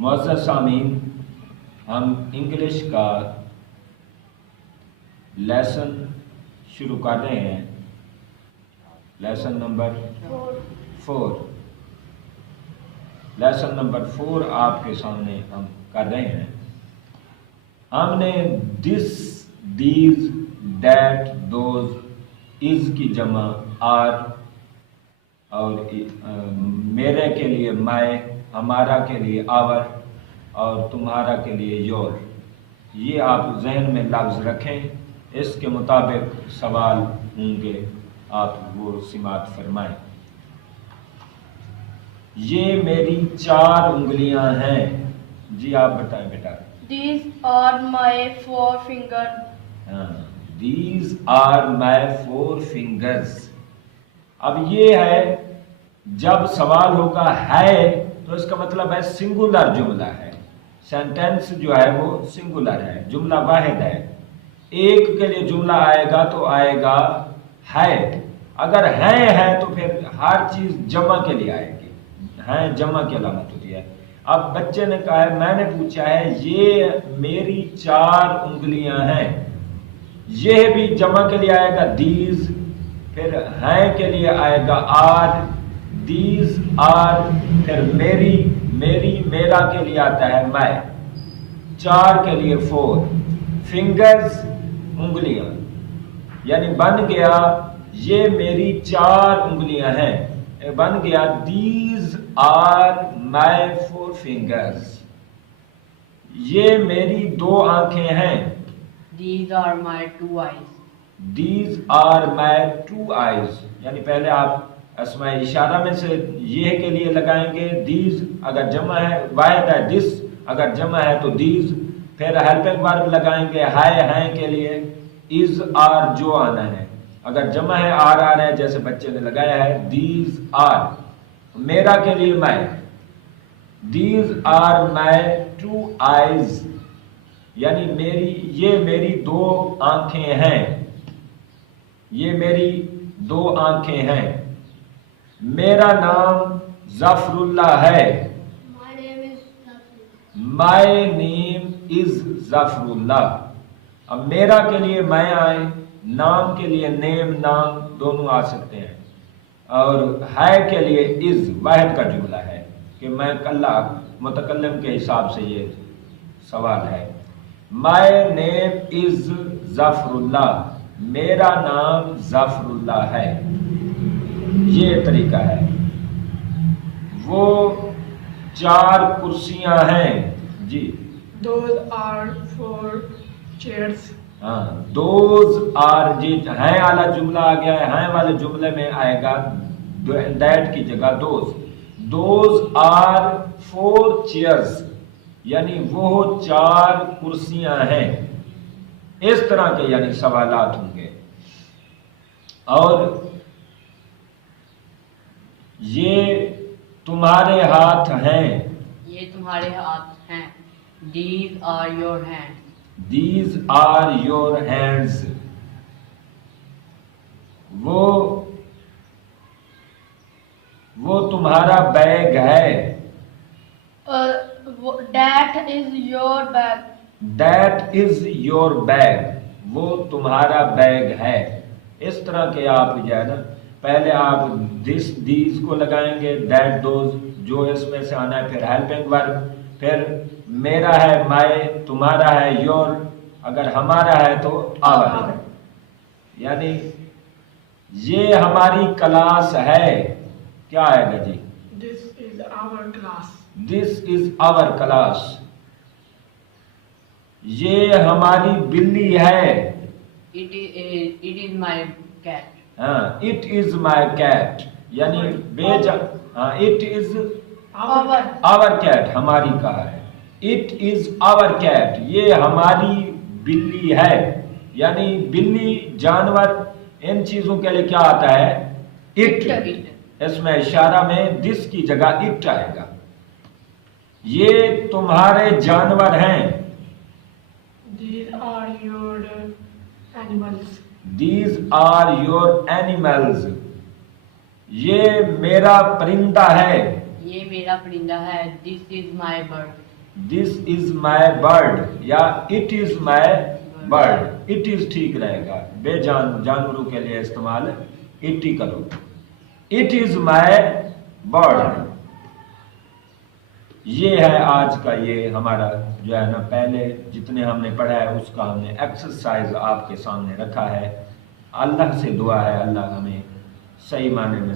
معزز سامعین، ہم انگلش کا لیسن شروع کر رہے ہیں، لیسن نمبر 4۔ لیسن نمبر 4 آپ کے سامنے ہم کر رہے ہیں۔ ہم نے دس، دیز، دیٹ، دوز، از کی جمع آر، اور میرے کے لیے مائی، ہمارا کے لیے آور، اور تمہارا کے لیے یور، یہ آپ ذہن میں لفظ رکھیں، اس کے مطابق سوال ہوں گے، آپ وہ سماعت فرمائیں۔ یہ میری 4 انگلیاں ہیں، جی آپ بتائیں بیٹا۔ These are my 4 fingers. These are my 4 fingers۔ اب یہ ہے، جب سوال ہوگا ہے تو اس کا مطلب ہے سنگولر جملہ ہے، سینٹینس جو ہے وہ سنگولر ہے، جملہ واحد ہے۔ ایک کے لیے جملہ آئے گا تو آئے گا ہے، اگر ہے تو پھر ہر چیز جمع کے لیے آئے گی، ہے جمع کی علامت ہوتی ہے۔ اب بچے نے کہا ہے، میں نے پوچھا ہے یہ میری 4 انگلیاں ہیں، یہ بھی جمع کے لیے آئے گا دیز، پھر ہیں کے لیے آئے گا آر، دیز آر، پھر میری، میرا کے لیے آتا ہے میں، 4 کے لیے 4، فنگرز انگلیاں، یعنی بن گیا یہ میری 4 انگلیاں ہیں، بن گیا دیز آر مائی 4 فنگرز۔ یہ میری 2 آنکھیں ہیں، These are my 2 eyes. These are my 2 eyes, یعنی پہلے آپ اسماء اشارہ میں سے یہ کے لیے لگائیں گے دیز، اگر جمع ہے واحد ہے دس، اگر جمع ہے تو دیز، پھر ہیلپنگ ورب لگائیں گے ہائے ہیں کے لیے، از آر جو آنا ہے، اگر جمع ہے آر آ رہا ہے جیسے بچے نے لگایا ہے دیز آر، میرا کے لیے میں، دیز آر مائی 2 آئیز، یعنی یہ میری 2 آنکھیں ہیں، یہ میری 2 آنکھیں ہیں۔ میرا نام ظفر اللہ ہے، مائی نیم از ظفر اللہ۔ اب میرا کے لیے میں آئے، نام کے لیے نیم، نام دونوں آ سکتے ہیں، اور ہے کے لیے از واحد کا جملہ ہے کہ میں کلّا متکلم کے حساب سے یہ سوال ہے۔ مائی نیم از ظفر اللہ، میرا نام ظفر اللہ ہے، یہ طریقہ ہے۔ وہ 4 کرسیاں ہیں، جی۔ Those are 4 chairs. ہاں، دوز آر، جی ہیں والا جملہ آ گیا ہے، ہیں والے جملے میں آئے گا دیٹ کی جگہ دوز آر 4 چیئرز، یعنی وہ 4 کرسیاں ہیں۔ اس طرح کے یعنی سوالات ہوں گے۔ اور یہ تمہارے ہاتھ ہیں، یہ تمہارے ہاتھ ہیں۔ These are your hands. These are your hands. وہ تمہارا بیگ ہے، That is your bag. That is your bag, وہ تمہارا بیگ ہے۔ اس طرح کے آپ جو ہے نا، پہلے آپ دس دیز کو لگائیں گے، دیٹ دوز جو اس میں سے آنا ہے، پھر ہیلپنگ ورب، پھر میرا ہے مائی، تمہارا ہے یور، اگر ہمارا ہے تو آور، یعنی یہ ہماری کلاس ہے، کیا آئے گا جی؟ This is our class. This is our class. یہ ہماری بلی ہے، It is my cat. ہاں، اٹ از مائی کیٹ، یعنی ہاں، اٹ از آور کیٹ، ہماری کہا ہے، اٹ از آور کیٹ، یہ ہماری بلی ہے، یعنی بلی، جانور، ان چیزوں کے لیے کیا آتا ہے؟ اٹ، اس میں اشارہ میں دس کی جگہ اٹ آئے گا۔ یہ تمہارے جانور ہیں، These are your animals. These are your animals. یہ میرا پرندہ ہے، یہ میرا پرندہ ہے. This is my bird. This is my bird یا it is my bird. It is ٹھیک رہے گا, بے جانوروں کے لیے استعمال اٹ ہی کرو. It is my bird. یہ ہے آج کا یہ ہمارا جو ہے نا پہلے جتنے ہم نے پڑھا ہے اس کا ہم نے ایکسرسائز آپ کے سامنے رکھا ہے. اللہ سے دعا ہے اللہ ہمیں صحیح معنی میں